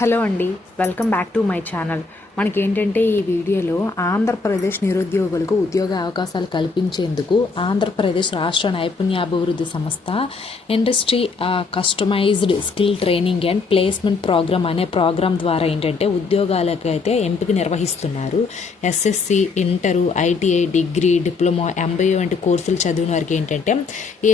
Hello అండి, welcome back to my channel. మనకేంటంటే ఈ వీడియోలో ఆంధ్రప్రదేశ్ నిరుద్యోగులకు ఉద్యోగ అవకాశాలు కల్పించేందుకు ఆంధ్రప్రదేశ్ రాష్ట్ర నైపుణ్యాభివృద్ధి సంస్థ industry customized skill training and placement program అనే ప్రోగ్రామ్ ద్వారా ఏంటంటే ఉద్యోగాలకైతే ఎంపిక నిర్వహిస్తున్నారు. SSC, inter, ITI, degree, diploma, MBA వంటి కోర్సులు చదివిన వారికి ఏంటంటే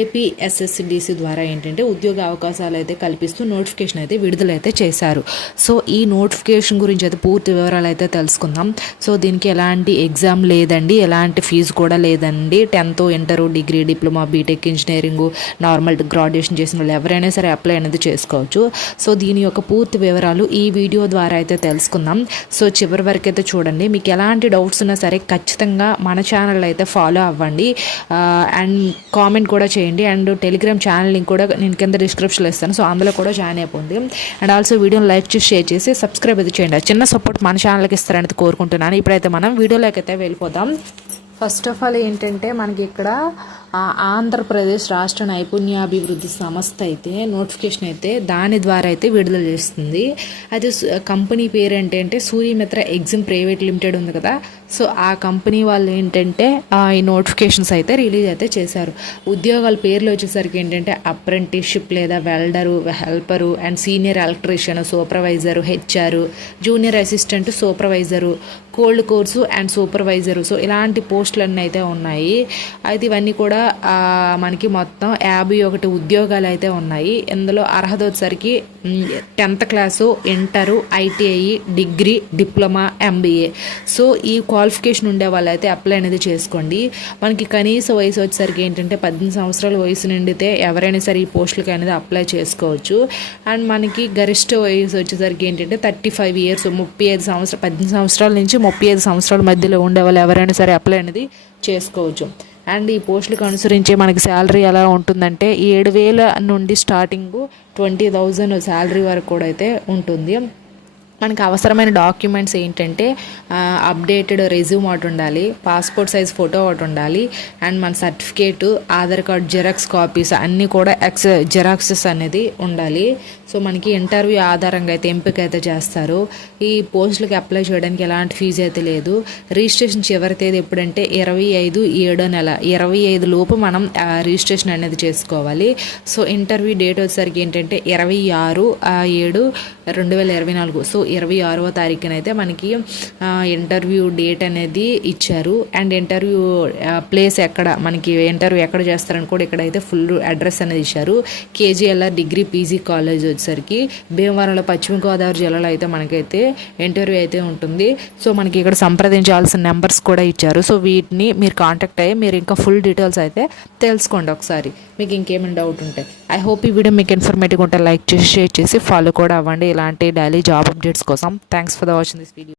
ఏపీఎస్ఎస్డిసి ద్వారా ఏంటంటే ఉద్యోగ అవకాశాలు అయితే కల్పిస్తూ నోటిఫికేషన్ అయితే విడుదలైతే చేశారు. సో ఈ నోటిఫికేషన్ గురించి అయితే పూర్తి వివరాలు అయితే తెలుసుకుందాం. సో దీనికి ఎలాంటి ఎగ్జామ్ లేదండి, ఎలాంటి ఫీజు కూడా లేదండి. 10th, inter, degree, diploma, BTech, engineering, normal graduation చేసిన వాళ్ళు ఎవరైనా సరే అప్లై అనేది చేసుకోవచ్చు. సో దీని యొక్క పూర్తి వివరాలు ఈ వీడియో ద్వారా అయితే తెలుసుకుందాం. సో చివరి వరకు అయితే చూడండి. మీకు ఎలాంటి డౌట్స్ ఉన్నా సరే ఖచ్చితంగా మన ఛానల్ అయితే ఫాలో అవ్వండి అండ్ కామెంట్ కూడా చేయండి. అండ్ టెలిగ్రామ్ ఛానల్ లింక్ కూడా నేను కింద డిస్క్రిప్షన్లో ఇస్తాను. సో అందులో కూడా జాయిన్ అయిపోండి. అండ్ ఆల్సో వీడియోని లైక్ చేసి షేర్ చేసి సబ్స్క్రైబ్ అయితే చేయండి. చిన్న సపోర్ట్ మన ఛానల్కి ఇస్తారనేది కోరుకుంటున్నాను. ఇప్పుడైతే మనం వీడియోలోకి అయితే వెళ్ళిపోదాం. ఫస్ట్ ఆఫ్ ఆల్ ఏంటంటే మనకి ఇక్కడ ఆంధ్రప్రదేశ్ రాష్ట్ర నైపుణ్యాభివృద్ధి సంస్థ అయితే నోటిఫికేషన్ అయితే దాని ద్వారా అయితే విడుదల చేస్తుంది. అయితే కంపెనీ పేరు ఏంటంటే సూర్యమిత్ర ఎగ్జిమ్ ప్రైవేట్ లిమిటెడ్ ఉంది కదా. సో ఆ కంపెనీ వాళ్ళు ఏంటంటే ఈ నోటిఫికేషన్స్ అయితే రిలీజ్ అయితే చేశారు. ఉద్యోగాల పేర్లు వచ్చేసరికి ఏంటంటే అప్రెంటిస్షిప్ లేదా welder, helper and senior electrician, supervisor, HR, junior assistant, supervisor, cold course and supervisor. So ఇలాంటి పోస్టులన్నీ అయితే ఉన్నాయి. అయితే ఇవన్నీ కూడా మనకి మొత్తం 51 ఉద్యోగాలు అయితే ఉన్నాయి. ఇందులో అర్హత వచ్చేసరికి 10th class, inter, ITI, degree, diploma, MBA. So ఈ క్వాలిఫికేషన్ ఉండే వాళ్ళు అయితే అప్లై అనేది చేసుకోండి. మనకి కనీస వయసు వచ్చేసరికి ఏంటంటే 18 సంవత్సరాల వయసు నిండితే ఎవరైనా సరే ఈ పోస్టులకి అనేది అప్లై చేసుకోవచ్చు. అండ్ మనకి గరిష్ట వయసు వచ్చేసరికి ఏంటంటే 35 years, 35 సంవత్సరాలు, 18 సంవత్సరాల నుంచి 35 సంవత్సరాల మధ్యలో ఉండే వాళ్ళు ఎవరైనా సరే అప్లై అనేది చేసుకోవచ్చు. అండ్ ఈ పోస్టులకు అనుసరించి మనకి శాలరీ ఎలా ఉంటుందంటే 7,000 నుండి స్టార్టింగ్ 20,000 శాలరీ వరకు కూడా అయితే ఉంటుంది. మనకి అవసరమైన డాక్యుమెంట్స్ ఏంటంటే అప్డేటెడ్ రెజ్యూమ్ ఒకటి ఉండాలి, పాస్పోర్ట్ సైజ్ ఫోటో ఒకటి ఉండాలి, అండ్ మన certificate, Aadhaar card xerox copies అన్నీ కూడా జిరాక్సెస్ అనేది ఉండాలి. సో మనకి ఇంటర్వ్యూ ఆధారంగా అయితే ఎంపిక అయితే చేస్తారు. ఈ పోస్టులకి అప్లై చేయడానికి ఎలాంటి ఫీజు అయితే లేదు. రిజిస్ట్రేషన్ చివరి తేదీ ఎప్పుడంటే 25/7 లోపు మనం రిజిస్ట్రేషన్ అనేది చేసుకోవాలి. సో ఇంటర్వ్యూ డేట్ వచ్చేసరికి ఏంటంటే 26/7/2024. సో 26వ తారీఖున అయితే మనకి ఇంటర్వ్యూ డేట్ అనేది ఇచ్చారు. అండ్ ఇంటర్వ్యూ ప్లేస్ ఎక్కడ, మనకి ఇంటర్వ్యూ ఎక్కడ చేస్తారని కూడా ఇక్కడైతే ఫుల్ అడ్రస్ అనేది ఇచ్చారు. కేజీఎల్ఆర్ డిగ్రీ పీజీ కాలేజ్ వచ్చేసరికి భీమవరంలో, పశ్చిమ గోదావరి జిల్లాలో అయితే మనకైతే ఇంటర్వ్యూ అయితే ఉంటుంది. సో మనకి ఇక్కడ సంప్రదించాల్సిన నెంబర్స్ కూడా ఇచ్చారు. సో వీటిని మీరు కాంటాక్ట్ అయ్యి మీరు ఇంకా ఫుల్ డీటెయిల్స్ అయితే తెలుసుకోండి ఒకసారి, మీకు ఇంకేమైనా డౌట్ ఉంటే. ఐ హోప్ ఈ వీడియో మీకు ఇన్ఫర్మేటివ్ ఉంటే లైక్ చేసి షేర్ చేసి ఫాలో కూడా అవ్వండి ఇలాంటి డైలీ జాబ్ అప్డేట్స్ కోసం. Thanks for watching this video.